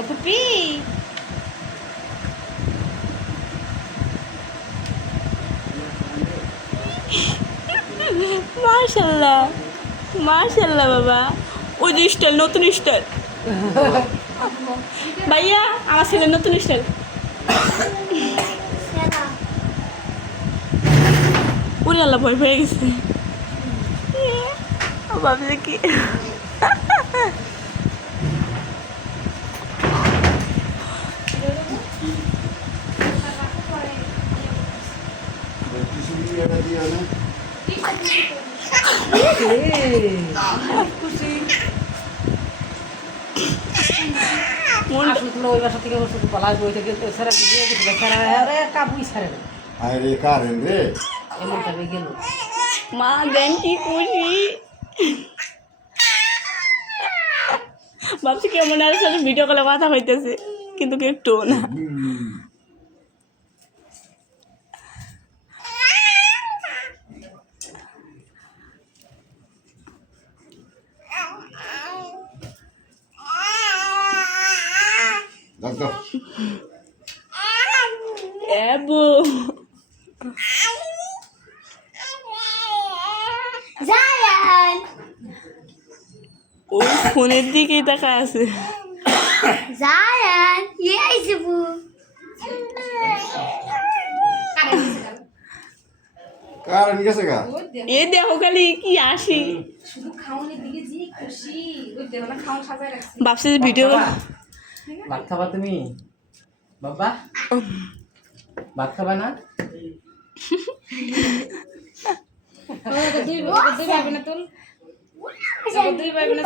পুপি মাশাআল্লাহ মাশাআল্লাহ বাবা ওই যে স্টাইল নতুন স্টাইল ভাইয়া আমার ছেলের নতুন স্টাইল ওরে আল্লাহ ভয় পেয়ে গেছে ভাবলে কি ওই বাসা থেকে গলা বই থেকে সারা কাবুই সারে না আরে কারেন রে এমন ভাবে গেল মা দেন কি খুশি ভাবছি কেমন আর সাথে ভিডিও কলে কথা হইতেছে কিন্তু একটু না দাদা এবু ও ফোনের দিকেই তাকা আছে Zayan, yes, bu. কারেন গেছে গা এ দেখো খালি কি আসি শুধু খাওয়ানোর দিকে যে খুশি ওই দেওয়ালা খাওয়া সাজায় রাখছে ভাবছি যে ভিডিও ভাত খাবা তুমি বাবা ভাত খাবা না দুই ভাই বোন না তোল দুই ভাই বোন